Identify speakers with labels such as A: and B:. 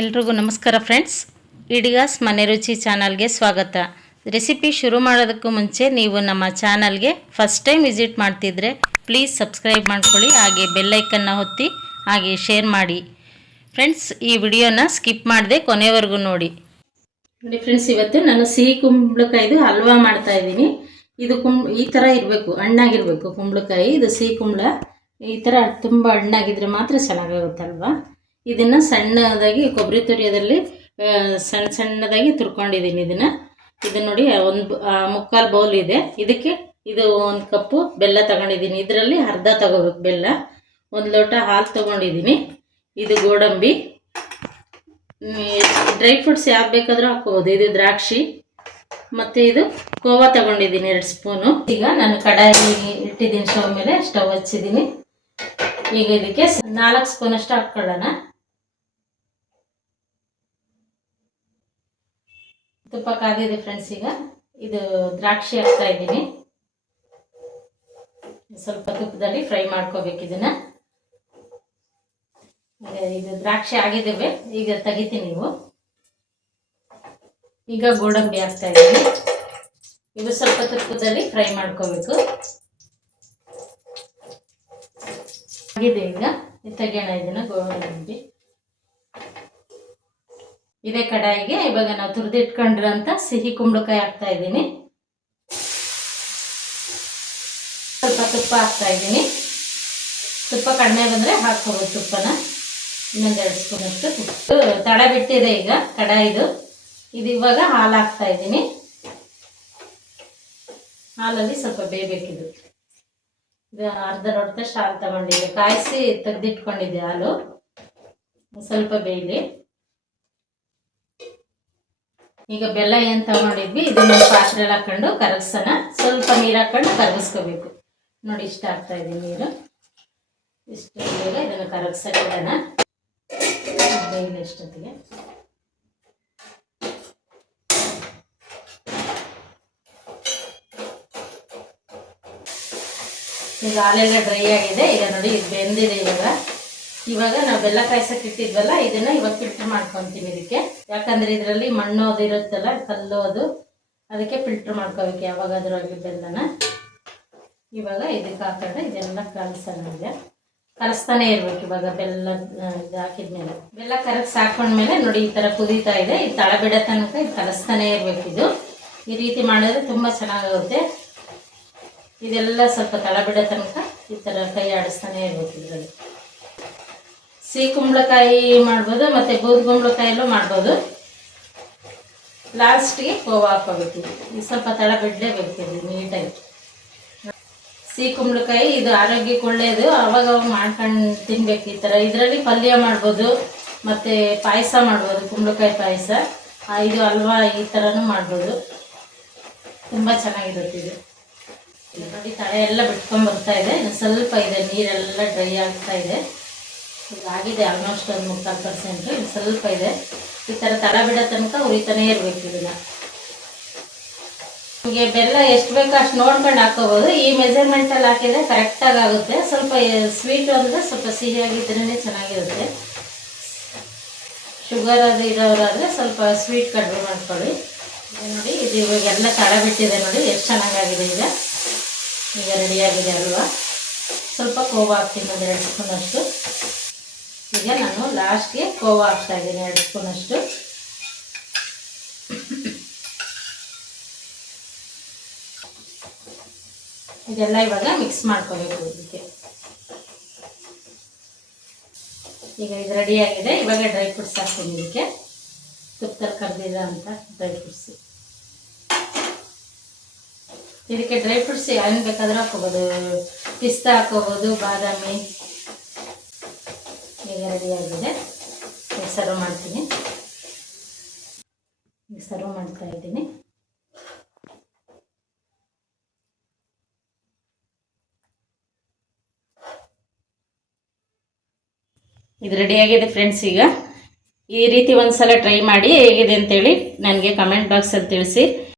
A: ಎಲ್ರಿಗೂ ನಮಸ್ಕಾರ ಫ್ರೆಂಡ್ಸ್. ಇಡಿಗಾಸ್ ಮನೆ ರುಚಿ ಚಾನಲ್ಗೆ ಸ್ವಾಗತ. ರೆಸಿಪಿ ಶುರು ಮಾಡೋದಕ್ಕೂ ಮುಂಚೆ ನೀವು ನಮ್ಮ ಚಾನಲ್ಗೆ ಫಸ್ಟ್ ಟೈಮ್ ವಿಸಿಟ್ ಮಾಡ್ತಿದ್ರೆ ಪ್ಲೀಸ್ ಸಬ್ಸ್ಕ್ರೈಬ್ ಮಾಡ್ಕೊಳ್ಳಿ, ಹಾಗೆ ಬೆಲ್ಲೈಕನ್ನ ಹೊತ್ತಿ ಹಾಗೆ ಶೇರ್ ಮಾಡಿ. ಫ್ರೆಂಡ್ಸ್, ಈ ವಿಡಿಯೋನ ಸ್ಕಿಪ್ ಮಾಡದೆ ಕೊನೆವರೆಗೂ ನೋಡಿ. ನೋಡಿ ಫ್ರೆಂಡ್ಸ್, ಇವತ್ತು ನಾನು ಸಿಹಿ ಕುಂಬಳಕಾಯಿದು ಹಲ್ವಾ ಮಾಡ್ತಾ ಇದ್ದೀನಿ. ಇದು ಕುಂಬ್ ಈ ಥರ ಇರಬೇಕು, ಹಣ್ಣಾಗಿರಬೇಕು ಕುಂಬಳಕಾಯಿ. ಇದು ಸಿಹಿ ಕುಂಬಳ. ಈ ಥರ ತುಂಬ ಹಣ್ಣಾಗಿದ್ರೆ ಮಾತ್ರ ಚೆನ್ನಾಗಾಗುತ್ತಲ್ವಾ? ಇದನ್ನು ಸಣ್ಣದಾಗಿ ಕೊಬ್ಬರಿ ತುರಿಯದಲ್ಲಿ ಸಣ್ಣ ಸಣ್ಣದಾಗಿ ತುರ್ಕೊಂಡಿದ್ದೀನಿ ಇದನ್ನು. ಇದು ನೋಡಿ, ಒಂದು ಮುಕ್ಕಾಲು ಬೌಲ್ ಇದೆ. ಇದಕ್ಕೆ ಇದು ಒಂದು ಕಪ್ಪು ಬೆಲ್ಲ ತಗೊಂಡಿದ್ದೀನಿ. ಇದರಲ್ಲಿ ಅರ್ಧ ತಗೋಬೇಕು ಬೆಲ್ಲ. ಒಂದು ಲೋಟ ಹಾಲು ತೊಗೊಂಡಿದ್ದೀನಿ. ಇದು ಗೋಡಂಬಿ. ಡ್ರೈ ಫ್ರೂಟ್ಸ್ ಯಾವ್ದು ಬೇಕಾದರೂ ಹಾಕೋಬೋದು ಇದು ದ್ರಾಕ್ಷಿ. ಮತ್ತು ಇದು ಕೋವಾ ತಗೊಂಡಿದ್ದೀನಿ, ಎರಡು ಸ್ಪೂನು. ಈಗ ನಾನು ಕಡಾಯಿ ಇಟ್ಟಿದ್ದೀನಿ ಸ್ಟವ್ ಮೇಲೆ, ಸ್ಟವ್ ಹಚ್ಚಿದ್ದೀನಿ. ಈಗ ಇದಕ್ಕೆ ನಾಲ್ಕು ಸ್ಪೂನ್ ಅಷ್ಟು ಹಾಕ್ಕೊಳ್ಳೋಣ ತುಪ್ಪ ಕಾದಿದೆ ಫ್ರೆಂಡ್ಸ್ ಈಗ. ಇದು ದ್ರಾಕ್ಷಿ ಹಾಕ್ತಾ ಇದ್ದೀನಿ. ಸ್ವಲ್ಪ ತುಪ್ಪದಲ್ಲಿ ಫ್ರೈ ಮಾಡ್ಕೋಬೇಕು ಇದನ್ನ. ಇದು ದ್ರಾಕ್ಷಿ ಆಗಿದ್ದೇವೆ, ಈಗ ತೆಗಿತೀನಿ ನೀವು ಈಗ ಗೋಡಂಬಿ ಹಾಕ್ತಾ ಇದ್ದೀನಿ. ಇದು ಸ್ವಲ್ಪ ತುಪ್ಪದಲ್ಲಿ ಫ್ರೈ ಮಾಡ್ಕೋಬೇಕು. ಆಗಿದೆ ಈಗ. ತೆಗೆಯೋಣ ಇದನ್ನ ಗೋಡಂಬಿ. ಇದೇ ಕಡಾಯಿಗೆ, ಇವಾಗ ನಾವು ತುರಿದಿಟ್ಕೊಂಡಿರೋಂಥ ಸಿಹಿ ಕುಂಬಳಕಾಯಿ ಹಾಕ್ತಾ ಇದ್ದೀನಿ. ಸ್ವಲ್ಪ ತುಪ್ಪ ಹಾಕ್ತಾ ಇದ್ದೀನಿ. ತುಪ್ಪ ಕಡಿಮೆ ಬಂದರೆ ಹಾಕ್ಕೋಬೋದು ತುಪ್ಪನ. ಇನ್ನೊಂದೆರಡು ಸ್ಪೂನ್ ಅಷ್ಟು ತಡ ಬಿಟ್ಟಿದೆ ಈಗ ಕಡಾಯಿದು. ಇದು ಇವಾಗ ಹಾಲು ಹಾಕ್ತಾ ಇದ್ದೀನಿ. ಹಾಲಲ್ಲಿ ಸ್ವಲ್ಪ ಬೇಯಬೇಕಿದು. ಇದು ಅರ್ಧ ಲೋಟದಷ್ಟು ಹಾಲು ತಗೊಂಡಿದ್ದೆ. ಕಾಯಿಸಿ ತೆಗೆದಿಟ್ಕೊಂಡಿದ್ದೆ ಹಾಲು. ಸ್ವಲ್ಪ ಬೇಯಲಿ. ಈಗ ಬೆಲ್ಲ ಏನು ತಗೊಂಡಿದ್ವಿ ಇದನ್ನ ಪಾತ್ರೆ ಹಾಕೊಂಡು ಕರಗಿಸೋಣ. ಸ್ವಲ್ಪ ನೀರು ಹಾಕೊಂಡು ಕರಗಿಸ್ಕೋಬೇಕು. ನೋಡಿ, ಇಷ್ಟ ಆಗ್ತಾ ಇದೆ ನೀರು. ಇಷ್ಟು ಬೇಗ ಇದನ್ನು ಕರಗಿಸೋಕೆ ಇಡೋಣ ಬೇಯಲಿ ಎಷ್ಟೊತ್ತಿಗೆ ಈಗ ಹಾಲೆಲ್ಲ ಡ್ರೈ ಆಗಿದೆ. ಈಗ ನೋಡಿ, ಇದು ಬೆಂದಿದೆ ಇವಾಗ. ಇವಾಗ ನಾವು ಬೆಲ್ಲ ಕಾಯ್ಸಕ್ಕೆ ಇಟ್ಟಿದ್ವಲ್ಲ, ಇದನ್ನ ಇವಾಗ ಫಿಲ್ಟರ್ ಮಾಡ್ಕೊತೀವಿ ಇದಕ್ಕೆ. ಯಾಕಂದ್ರೆ ಇದರಲ್ಲಿ ಮಣ್ಣು ಅದು ಇರುತ್ತಲ್ಲ, ಕಲ್ಲು ಅದು, ಅದಕ್ಕೆ ಫಿಲ್ಟರ್ ಮಾಡ್ಕೋಬೇಕು ಯಾವಾಗಾದ್ರೂ ಆಗಲಿ ಬೆಲ್ಲನ. ಇವಾಗ ಇದಕ್ಕೆ ಹಾಕೊಂಡ್ರೆ ಇದೆಲ್ಲ ಕಲಸೋಣ ಇದೆ ಕಲಸ್ತಾನೆ ಇರ್ಬೇಕು ಇವಾಗ ಬೆಲ್ಲ ಇದು ಹಾಕಿದ್ಮೇಲೆ. ಬೆಲ್ಲ ಕರಗ್ಸಿ ಹಾಕೊಂಡ್ಮೇಲೆ ನೋಡಿ ಈ ಥರ ಕುದೀತಾ ಇದೆ. ಈ ತಳ ಬಿಡೋ ತನಕ ಇದು ಕಲಸ್ತಾನೆ ಇರ್ಬೇಕು ಇದು. ಈ ರೀತಿ ಮಾಡಿದ್ರೆ ತುಂಬ ಚೆನ್ನಾಗುತ್ತೆ ಇದೆಲ್ಲ ಸ್ವಲ್ಪ ತಳ ಬಿಡೋ ತನಕ ಈ ಥರ ಕೈ ಆಡಿಸ್ತಾನೆ ಇರ್ಬೇಕು ಇದರಲ್ಲಿ. ಸಿಹಿ ಕುಂಬಳಕಾಯಿ ಮಾಡ್ಬೋದು, ಮತ್ತು ಬೂದ್ ಕುಂಬಳಕಾಯಲ್ಲೂ ಮಾಡ್ಬೋದು. ಲಾಸ್ಟಿಗೆ ಕೋವಾ ಹಾಕೋಬೇಕು ಇದು ಸ್ವಲ್ಪ ತಳ ಬಿಡಲೇಬೇಕು ನೀಟಾಗಿ. ಸಿಹಿ ಕುಂಬಳಕಾಯಿ, ಇದು ಆರೋಗ್ಯಕ್ಕೆ ಒಳ್ಳೆಯದು ಅವಾಗ ಅವಾಗ ಮಾಡ್ಕೊಂಡು ತಿನ್ಬೇಕು ಈ ಥರ. ಇದರಲ್ಲಿ ಪಲ್ಯ ಮಾಡ್ಬೋದು, ಮತ್ತು ಪಾಯಸ ಮಾಡ್ಬೋದು, ಕುಂಬಳಕಾಯಿ ಪಾಯಸ. ಇದು ಹಲ್ವಾ ಈ ಥರನೂ ಮಾಡ್ಬೋದು. ತುಂಬ ಚೆನ್ನಾಗಿರುತ್ತೆ ಇದು. ನೋಡಿ, ತಳೆ ಎಲ್ಲ ಬಿಟ್ಕೊಂಡು ಬರ್ತಾ ಇದೆ. ಸ್ವಲ್ಪ ಇದೆ, ನೀರೆಲ್ಲ ಡ್ರೈ ಆಗ್ತಾ ಇದೆ. ಆಗಿದೆ ಆಲ್ಮೋಸ್ಟ್ ಒಂದು ಮುಕ್ಕಾಲು ಪರ್ಸೆಂಟು ಇದು ಸ್ವಲ್ಪ ಇದೆ. ಈ ಥರ ತಳ ಬಿಡೋ ತನಕ ಉರಿತಾನೇ ಇರಬೇಕು ಇದನ್ನ. ನಿಮಗೆ ಬೆಲ್ಲ ಎಷ್ಟು ಬೇಕೋ ಅಷ್ಟು ನೋಡ್ಕೊಂಡು ಹಾಕೋಬೋದು. ಈ ಮೆಜರ್ಮೆಂಟಲ್ಲಿ ಹಾಕಿದ್ರೆ ಕರೆಕ್ಟಾಗಿ ಆಗುತ್ತೆ. ಸ್ವಲ್ಪ ಸ್ವೀಟು ಅಂದರೆ ಸ್ವಲ್ಪ ಸಿಹಿಯಾಗಿದ್ರೇ ಚೆನ್ನಾಗಿರುತ್ತೆ. ಶುಗರ್ ಅದು ಇರೋರಾದರೆ ಸ್ವಲ್ಪ ಸ್ವೀಟ್ ಕಡಿಮೆ ಮಾಡ್ಕೊಳ್ಳಿ. ನೋಡಿ, ಇದು ಇವಾಗೆಲ್ಲ ತಳ ಬಿಟ್ಟಿದೆ ನೋಡಿ. ಎಷ್ಟು ಚೆನ್ನಾಗಾಗಿದೆ ಈಗ. ಈಗ ರೆಡಿಯಾಗಿದೆ ಅಲ್ವಾ? ಸ್ವಲ್ಪ ಕೋವ ಹಾಕ್ತೀನಿ ಒಂದು ಎರಡು ಸ್ಪೂನಷ್ಟು. ಈಗ ನಾನು ಲಾಸ್ಟ್ಗೆ ಕೋವ ಹಾಕ್ತಾ ಇದ್ದೀನಿ, ಎರಡು ಸ್ಪೂನಷ್ಟು ಇದೆಲ್ಲ ಇವಾಗ ಮಿಕ್ಸ್ ಮಾಡ್ಕೋಬೇಕು ಇದಕ್ಕೆ. ಈಗ ಇದು ರೆಡಿಯಾಗಿದೆ ಇವಾಗ ಡ್ರೈ ಫ್ರೂಟ್ಸ್ ಹಾಕ್ತೀನಿ ಇದಕ್ಕೆ. ತುಪ್ಪದಲ್ಲಿ ಕರೆದಿಲ್ಲ ಅಂತ ಡ್ರೈ ಫ್ರೂಟ್ಸ್ ಇದಕ್ಕೆ ಡ್ರೈ ಫ್ರೂಟ್ಸ್ ಏನು ಬೇಕಾದರೂ ಹಾಕೋಬೋದು ಪಿಸ್ತಾ ಹಾಕೋಬೋದು ಬಾದಾಮಿ. ಈಗ ರೆಡಿಯಾಗಿದೆ ಸರ್ವ್ ಮಾಡ್ತೀನಿ ಸರ್ವ್ ಮಾಡ್ತಾ ಇದ್ದೀನಿ. ಇದು ರೆಡಿಯಾಗಿದೆ ಫ್ರೆಂಡ್ಸ್ ಈಗ. ಈ ರೀತಿ ಒಂದ್ಸಲ ಟ್ರೈ ಮಾಡಿ ಹೇಗಿದೆ ಅಂತೇಳಿ ನನಗೆ ಕಮೆಂಟ್ ಬಾಕ್ಸಲ್ಲಿ ತಿಳಿಸಿ.